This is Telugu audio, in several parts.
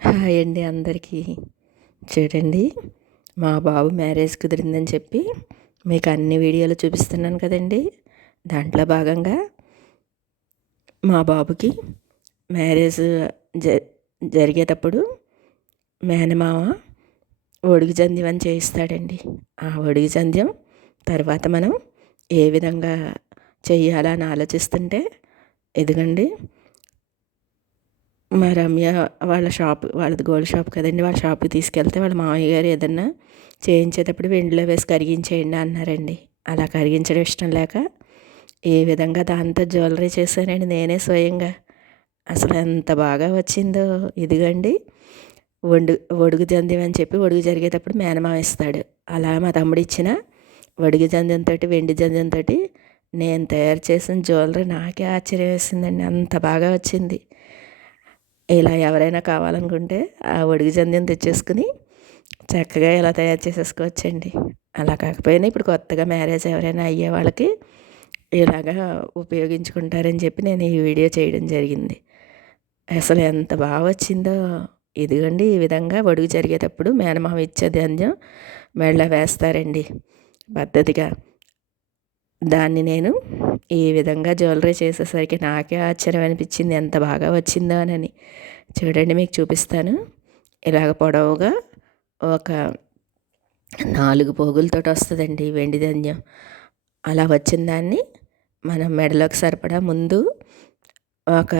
హాయ్ అండి అందరికీ. చూడండి మా బాబు మ్యారేజ్ కుదిరిందని చెప్పి మీకు అన్ని వీడియోలు చూపిస్తున్నాను కదండి. దాంట్లో భాగంగా మా బాబుకి మ్యారేజ్ జ జరిగేటప్పుడు మేనమామ ఒడుగు జంధ్యం అని చేయిస్తాడండి. ఆ ఒడుగు జంధ్యం తర్వాత మనం ఏ విధంగా చెయ్యాలని ఆలోచిస్తుంటే ఎదుగండి మా రమ్య వాళ్ళ షాప్ వాళ్ళది గోల్డ్ షాప్ కదండి వాళ్ళ షాప్కి తీసుకెళ్తే వాళ్ళ మామయ్య గారు ఏదన్నా చేయించేటప్పుడు వెండిలో వేసి కరిగించేయండి అన్నారండి. అలా కరిగించడం ఇష్టం లేక ఏ విధంగా దాంతో జ్యువెలరీ చేశానండి నేనే స్వయంగా. అసలు ఎంత బాగా వచ్చిందో ఇదిగండి. వండు ఒడుగు జంధ్యం అని చెప్పి ఒడుగు జరిగేటప్పుడు మేనమామ ఇస్తాడు. అలా మా తమ్ముడు ఇచ్చిన ఒడుగు జంధ్యంతో వెండి జంధ్యంతో నేను తయారు చేసిన జ్యువెలరీ నాకే ఆశ్చర్యం వేసిందండి. అంత బాగా వచ్చింది. ఇలా ఎవరైనా కావాలనుకుంటే ఆ ఒడిగి జంధ్యం తెచ్చేసుకుని చక్కగా ఇలా తయారు చేసేసుకోవచ్చండి. అలా కాకపోయినా ఇప్పుడు కొత్తగా మ్యారేజ్ ఎవరైనా అయ్యే వాళ్ళకి ఇలాగా ఉపయోగించుకుంటారని చెప్పి నేను ఈ వీడియో చేయడం జరిగింది. అసలు ఎంత బాగా వచ్చిందో. ఇదిగండి ఈ విధంగా ఒడుగు జరిగేటప్పుడు మేనమామ ఇచ్చే ధాన్యం మెళ్ళ వేస్తారండి. పద్ధతిగా. దాన్ని నేను ఈ విధంగా జ్యువెలరీ చేసేసరికి నాకే ఆశ్చర్యం అనిపించింది. ఎంత బాగా వచ్చిందో అని చూడండి మీకు చూపిస్తాను. ఇలాగ పొడవుగా ఒక నాలుగు పోగులతో వస్తుందండి వెండి ధాన్యం. అలా వచ్చిన దాన్ని మనం మెడలోకి సరిపడా ముందు ఒక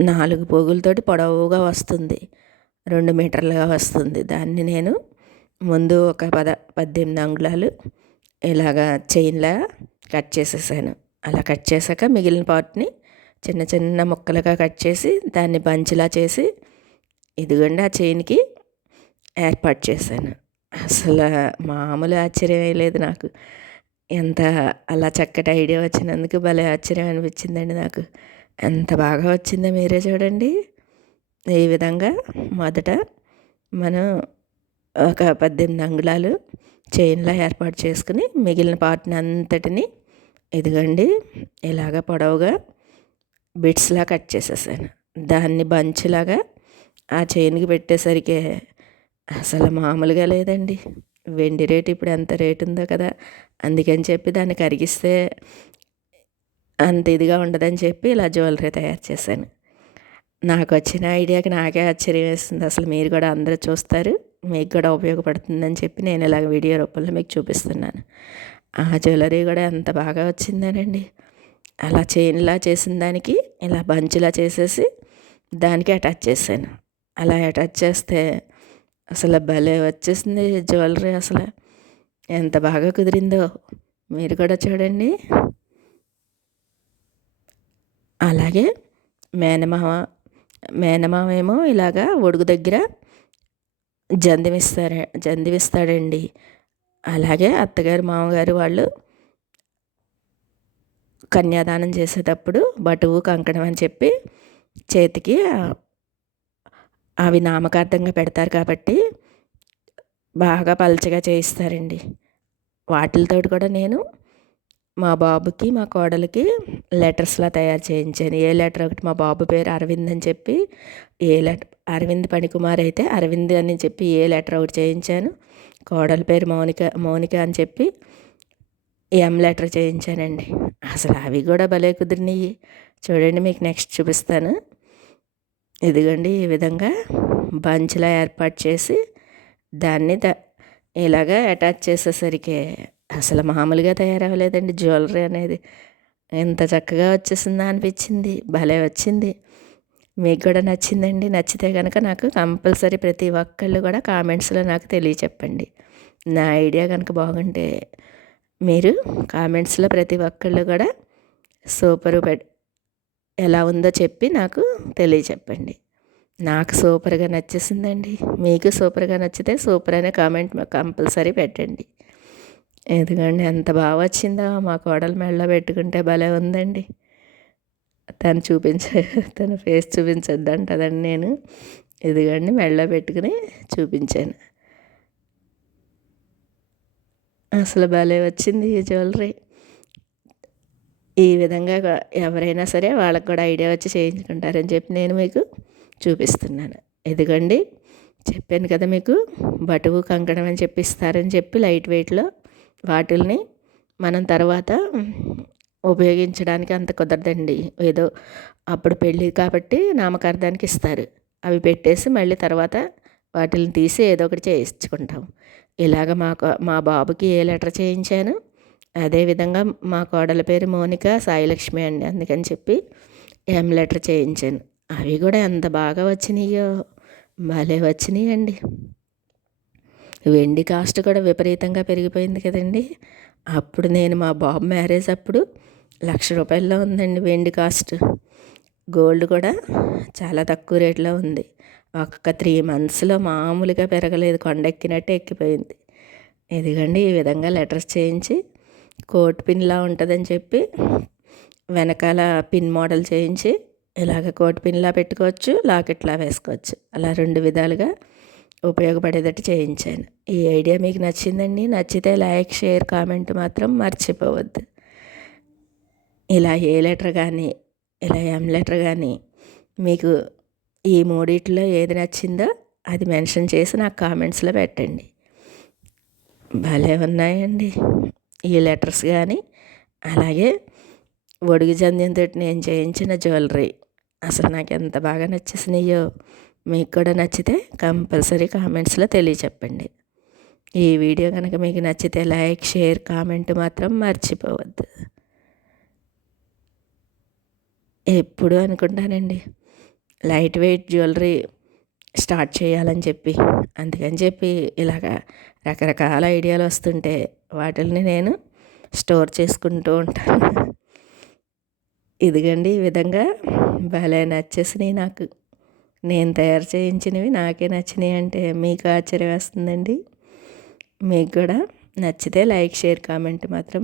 నాలుగు పోగులతోటి పొడవుగా వస్తుంది. రెండు మీటర్లుగా వస్తుంది. దాన్ని నేను ముందు ఒక పద పద్దెనిమిది అంగుళాలు ఇలాగా చైన్లా కట్ చేసేసాను. అలా కట్ చేశాక మిగిలిన పార్ట్ని చిన్న చిన్న ముక్కలుగా కట్ చేసి దాన్ని బంచ్లా చేసి ఇదిగోండి ఆ చైన్కి ఏర్పాటు చేశాను. అసలు మామూలు ఆశ్చర్యం లేదు నాకు. ఎంత అలా చక్కటి ఐడియా వచ్చినందుకు భలే ఆశ్చర్యం అనిపించిందండి నాకు. ఎంత బాగా వచ్చిందో మీరే చూడండి. ఈ విధంగా మొదట మనం ఒక పద్దెనిమిది అంగుళాలు చైన్లా ఏర్పాటు చేసుకుని మిగిలిన పార్ట్ని అంతటిని ఇదిగండి ఇలాగ పొడవుగా బిట్స్లా కట్ చేసేసాను. దాన్ని బంచ్లాగా ఆ చైన్కి పెట్టేసరికి అసలు మామూలుగా లేదండి. వెండి రేటు ఇప్పుడు ఎంత రేటు ఉందో కదా అందుకని చెప్పి దాన్ని కరిగిస్తే అంత ఇదిగా ఉండదని చెప్పి ఇలా జ్యువెలరీ తయారు చేశాను. నాకు వచ్చిన ఐడియాకి నాకే ఆశ్చర్యం వేస్తుంది. అసలు మీరు కూడా అందరూ చూస్తారు. మీకు కూడా ఉపయోగపడుతుందని చెప్పి నేను ఇలాగ వీడియో రూపంలో మీకు చూపిస్తున్నాను. ఆ జ్యువెలరీ కూడా ఎంత బాగా వచ్చిందనండి. అలా చైన్లా చేసిన దానికి ఇలా బంచ్లా చేసేసి దానికి అటాచ్ చేశాను. అలా అటాచ్ చేస్తే అసలు భలే వచ్చేసింది జ్యువెలరీ అసలు. ఎంత బాగా కుదిరిందో మీరు కూడా చూడండి. అలాగే మేనమామ మేనమామ ఏమో ఇలాగా ఒడుగు దగ్గర జందిమిస్తారు జందిమిస్తాడండి అలాగే అత్తగారు మామగారు వాళ్ళు కన్యాదానం చేసేటప్పుడు బటువు కంకణం అని చెప్పి చేతికి అవి నామకార్థంగా పెడతారు కాబట్టి బాగా పలచగా చేయిస్తారండి. వాటితో కూడా నేను మా బాబుకి మా కోడలికి లెటర్స్లా తయారు చేయించాను. ఏ లెటర్ ఒకటి మా బాబు పేరు అరవింద్ అని చెప్పి ఏ లెటర్ అరవింద్ పణికుమార్ అయితే అరవింద్ అని చెప్పి ఏ లెటర్ ఒకటి చేయించాను. కోడల పేరు మౌనిక మౌనిక అని చెప్పి ఎం లెటర్ చేయించానండి. అసలు అవి కూడా భలే కుదిరినాయి. చూడండి మీకు నెక్స్ట్ చూపిస్తాను. ఇదిగోండి ఈ విధంగా బంచ్లా ఏర్పాటు చేసి దాన్ని ద ఇలాగా అటాచ్ చేసేసరికి అసలు మామూలుగా తయారవ్వలేదండి. జ్యువెలరీ అనేది ఎంత చక్కగా వచ్చేసిందా అనిపించింది. భలే వచ్చింది. మీకు కూడా నచ్చిందండి. నచ్చితే కనుక నాకు కంపల్సరీ ప్రతి ఒక్కళ్ళు కూడా కామెంట్స్లో నాకు తెలియచెప్పండి. నా ఐడియా కనుక బాగుంటే మీరు కామెంట్స్లో ప్రతి ఒక్కళ్ళు కూడా సూపర్ పె ఎలా ఉందో చెప్పి నాకు తెలియచెప్పండి. నాకు సూపర్గా నచ్చేసిందండి. మీకు సూపర్గా నచ్చితే సూపర్ అనే కామెంట్ కంపల్సరీ పెట్టండి. ఎందుకండి ఎంత బాగా వచ్చిందో మా కోడలు మెళ్ళ పెట్టుకుంటే భలే ఉందండి. తను చూపించే తన ఫేస్ చూపించొద్దంటదండి నేను. ఇదిగండి మెళ్ళ పెట్టుకుని చూపించాను. అసలు భలే వచ్చింది ఈ జ్యువెలరీ. ఈ విధంగా ఎవరైనా సరే వాళ్ళకి కూడా ఐడియా వచ్చి చేయించుకుంటారని చెప్పి నేను మీకు చూపిస్తున్నాను. ఎదుగండి చెప్పాను కదా మీకు బటువు కంకణం అని చెప్పిస్తారని చెప్పి లైట్ వెయిట్లో వాటిల్ని మనం తర్వాత ఉపయోగించడానికి అంత కుదరదండి. ఏదో అప్పుడు పెళ్ళి కాబట్టి నామకార్థానికి ఇస్తారు. అవి పెట్టేసి మళ్ళీ తర్వాత వాటిని తీసి ఏదో ఒకటి చేయించుకుంటాం. ఇలాగ మా మా బాబుకి ఏ లెటర్ చేయించాను? అదేవిధంగా మా కోడల పేరు మోనిక సాయిలక్ష్మి అండి. అందుకని చెప్పి ఎం లెటర్ చేయించాను. అవి కూడా ఎంత బాగా వచ్చినాయో భలే వచ్చినాయి అండి వెండి కాస్ట్ కూడా విపరీతంగా పెరిగిపోయింది కదండి. అప్పుడు నేను మా బాబు మ్యారేజ్ అప్పుడు లక్ష రూపాయల్లో ఉందండి వెండి కాస్ట్. గోల్డ్ కూడా చాలా తక్కువ రేట్లో ఉంది. ఒక్క త్రీ మంత్స్లో మామూలుగా పెరగలేదు. కొండెక్కినట్టే ఎక్కిపోయింది. ఇదిగండి ఈ విధంగా లెటర్స్ చేయించి కోట్ పిన్లా ఉంటుందని చెప్పి వెనకాల పిన్ మోడల్ చేయించి ఇలాగ కోట్ పిన్లా పెట్టుకోవచ్చు లాకెట్లా వేసుకోవచ్చు. అలా రెండు విధాలుగా ఉపయోగపడేటట్టు చేయించాను. ఈ ఐడియా మీకు నచ్చిందండి. నచ్చితే లైక్ షేర్ కామెంట్ మాత్రం మర్చిపోవద్దు. ఇలా ఏ లెటర్ కానీ ఇలా ఎం లెటర్ కానీ మీకు ఈ మూడిట్లో ఏది నచ్చిందో అది మెన్షన్ చేసి నాకు కామెంట్స్లో పెట్టండి. భలే ఉన్నాయండి ఈ లెటర్స్ కానీ అలాగే ఒడిగి జంధ్యంతో నేను చేయించిన జ్యువెలరీ అసలు నాకు ఎంత బాగా నచ్చేసినాయో మీకు కూడా నచ్చితే కంపల్సరీ కామెంట్స్లో తెలియచెప్పండి. ఈ వీడియో కనుక మీకు నచ్చితే లైక్ షేర్ కామెంట్ మాత్రం మర్చిపోవద్దు. ఎప్పుడు అనుకుంటానండి. లైట్ వెయిట్ జ్యువెలరీ స్టార్ట్ చేయాలని చెప్పి. అందుకని చెప్పి ఇలాగ రకరకాల ఐడియాలు వస్తుంటే వాటిని నేను స్టోర్ చేసుకుంటూ ఉంటాను. ఇదిగండి ఈ విధంగా భలే నచ్చేసినాయి నాకు. నేను తయారు చేయించినవి నాకే నచ్చినాయి అంటే మీకు ఆశ్చర్యం వేస్తుందండి. మీకు కూడా నచ్చితే లైక్ షేర్ కామెంట్ మాత్రం